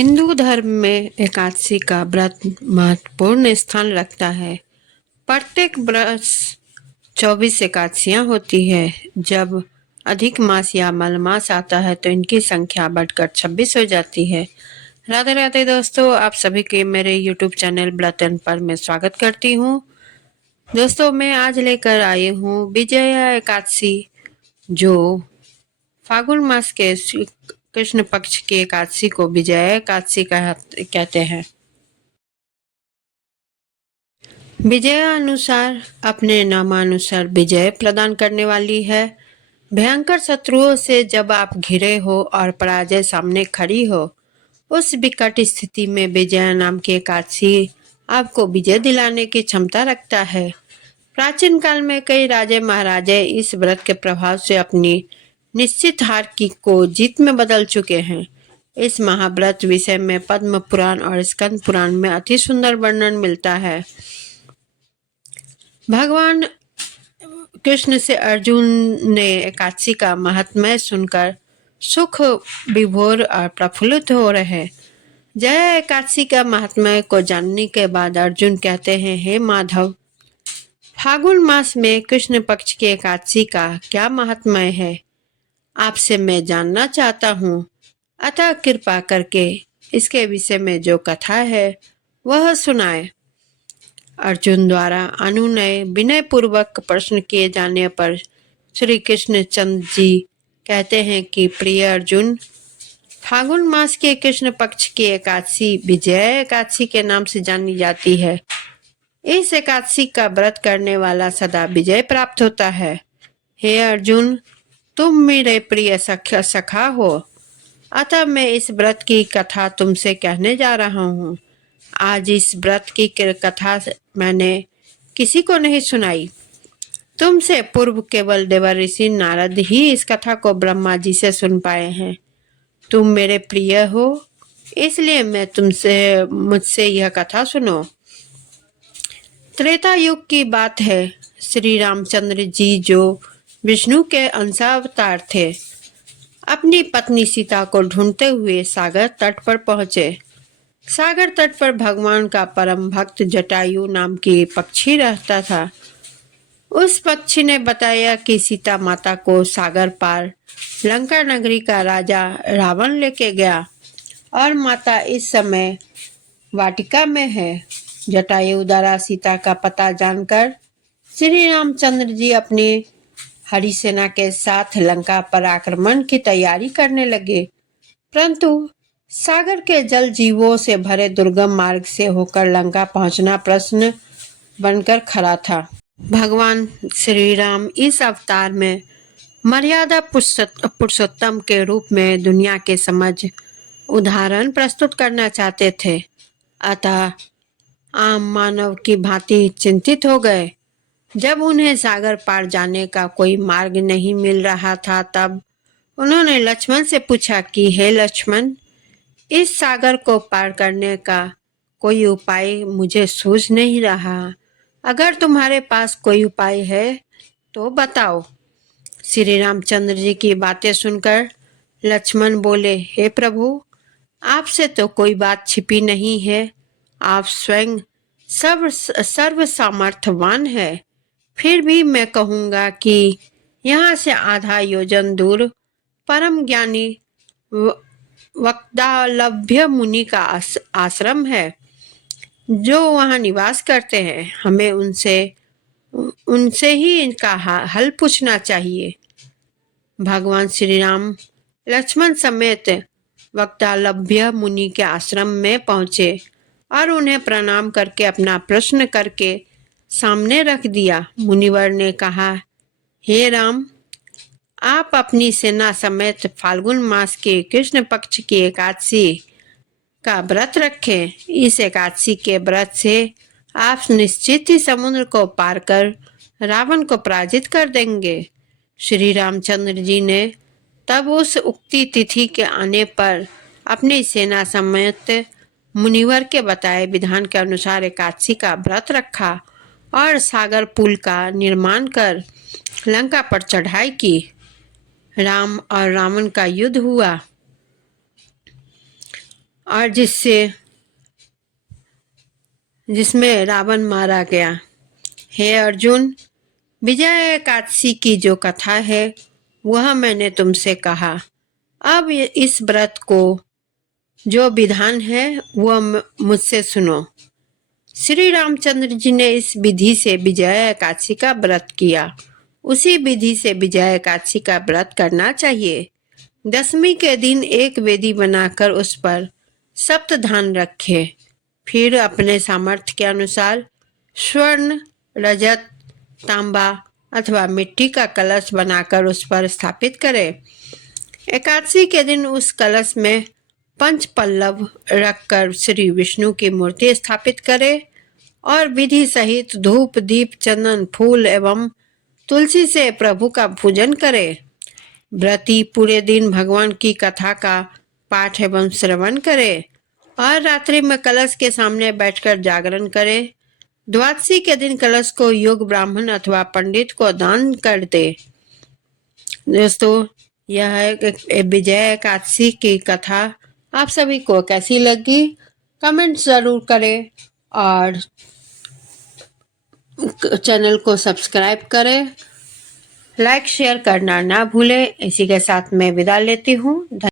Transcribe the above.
हिंदू धर्म में एकादशी का व्रत महत्वपूर्ण स्थान रखता है। प्रत्येक वर्ष 24 एकादशियां होती है। जब अधिक मास या मलमास आता है तो इनकी संख्या बढ़कर 26 हो जाती है। राधे राधे दोस्तों, आप सभी के मेरे YouTube चैनल व्रत एंड पर मैं स्वागत करती हूँ। दोस्तों, मैं आज लेकर आई हूँ विजया एकादशी, जो फागुन मास के कृष्ण पक्ष की एकादशी को विजया एकादशी कहते हैं। विजया अनुसार अपने नामानुसार विजय प्रदान करने वाली है। भयंकर शत्रुओं से जब आप घिरे हो और पराजय सामने खड़ी हो, उस विकट स्थिति में विजया नाम की एकादशी आपको विजय दिलाने की क्षमता रखता है। प्राचीन काल में कई राजे महाराजे इस व्रत के प्रभाव से अपनी निश्चित हार को जीत में बदल चुके हैं। इस महाव्रत विषय में पद्म पुराण और स्कंद पुराण में अति सुंदर वर्णन मिलता है। भगवान कृष्ण से अर्जुन ने एकादशी का महात्म्य सुनकर सुख विभोर और प्रफुल्लित हो रहे। जया एकादशी का महात्म्य को जानने के बाद अर्जुन कहते हैं, हे माधव, फागुन मास में कृष्ण पक्ष की एकादशी का क्या महात्म्य है, आपसे मैं जानना चाहता हूँ। अतः कृपा करके इसके विषय में जो कथा है वह सुनाए। अर्जुन द्वारा अनुनय विनय पूर्वक प्रश्न किए जाने पर श्री कृष्ण चंद्र जी कहते हैं कि प्रिय अर्जुन, फागुन मास के कृष्ण पक्ष की एकादशी विजया एकादशी के नाम से जानी जाती है। इस एकादशी का व्रत करने वाला सदा विजय प्राप्त होता है। हे अर्जुन, तुम मेरे प्रिय सखा हो, अतः मैं इस व्रत की कथा तुमसे कहने जा रहा हूँ। आज इस व्रत की कथा मैंने किसी को नहीं सुनाई। तुमसे पूर्व केवल देवर्षि नारद ही इस कथा को ब्रह्मा जी से सुन पाए हैं। तुम मेरे प्रिय हो, इसलिए मैं मुझसे यह कथा सुनो। त्रेता युग की बात है। श्री रामचंद्र जी, जो विष्णु के अंशावतार थे, अपनी पत्नी सीता को ढूंढते हुए सागर तट पर पहुंचे। सागर तट पर भगवान का परम भक्त जटायु नाम की पक्षी रहता था। उस पक्षी ने बताया कि सीता माता को सागर पार लंका नगरी का राजा रावण लेके गया और माता इस समय वाटिका में है। जटायु द्वारा सीता का पता जानकर श्री रामचंद्र जी अपनी हरि सेना के साथ लंका पर आक्रमण की तैयारी करने लगे, परंतु सागर के जल जीवों से भरे दुर्गम मार्ग से होकर लंका पहुंचना प्रश्न बनकर खड़ा था। भगवान श्री राम इस अवतार में मर्यादा पुरुषोत्तम के रूप में दुनिया के समझ उदाहरण प्रस्तुत करना चाहते थे। अतः आम मानव की भांति चिंतित हो गए। जब उन्हें सागर पार जाने का कोई मार्ग नहीं मिल रहा था, तब उन्होंने लक्ष्मण से पूछा कि हे लक्ष्मण, इस सागर को पार करने का कोई उपाय मुझे सूझ नहीं रहा। अगर तुम्हारे पास कोई उपाय है तो बताओ। श्री रामचंद्र जी की बातें सुनकर लक्ष्मण बोले, हे प्रभु, आपसे तो कोई बात छिपी नहीं है। आप स्वयं सर्व सामर्थ्यवान है। फिर भी मैं कहूँगा कि यहाँ से आधा योजन दूर परम ज्ञानी वक्तालभ्य मुनि का आश्रम है, जो वहाँ निवास करते हैं। हमें उनसे ही इनका हल पूछना चाहिए। भगवान श्री राम लक्ष्मण समेत वक्तालभ्य मुनि के आश्रम में पहुंचे और उन्हें प्रणाम करके अपना प्रश्न करके सामने रख दिया। मुनिवर ने कहा, हे राम, आप अपनी सेना समेत फाल्गुन मास के कृष्ण पक्ष की एकादशी का व्रत रखें। इस एकादशी के व्रत से आप निश्चित ही समुद्र को पार कर रावण को पराजित कर देंगे। श्री रामचंद्र जी ने तब उस उक्ति तिथि के आने पर अपनी सेना समेत मुनिवर के बताए विधान के अनुसार एकादशी का व्रत रखा और सागर पुल का निर्माण कर लंका पर चढ़ाई की। राम और रावण का युद्ध हुआ और जिसमें रावण मारा गया। हे अर्जुन, विजय एकादशी की जो कथा है वह मैंने तुमसे कहा। अब इस व्रत को जो विधान है वह मुझसे सुनो। श्री रामचंद्र जी ने इस विधि से विजय एकादशी का व्रत किया, उसी विधि से विजय एकादशी का व्रत करना चाहिए। दशमी के दिन एक वेदी बनाकर उस पर सप्त धान रखे, फिर अपने सामर्थ्य के अनुसार स्वर्ण, रजत, तांबा अथवा मिट्टी का कलश बनाकर उस पर स्थापित करें। एकादशी के दिन उस कलश में पंच पल्लव रखकर श्री विष्णु की मूर्ति स्थापित करें और विधि सहित धूप, दीप, चंदन, फूल एवं तुलसी से प्रभु का पूजन करें। व्रती पूरे दिन भगवान की कथा का पाठ एवं श्रवण करे और रात्रि में कलश के सामने बैठकर जागरण करे। द्वादशी के दिन कलश को योग्य ब्राह्मण अथवा पंडित को दान कर दे। दोस्तों, यह है विजय एकादशी की कथा। आप सभी को कैसी लगी कमेंट जरूर करें और चैनल को सब्सक्राइब करें, लाइक शेयर करना ना भूलें। इसी के साथ मैं विदा लेती हूँ।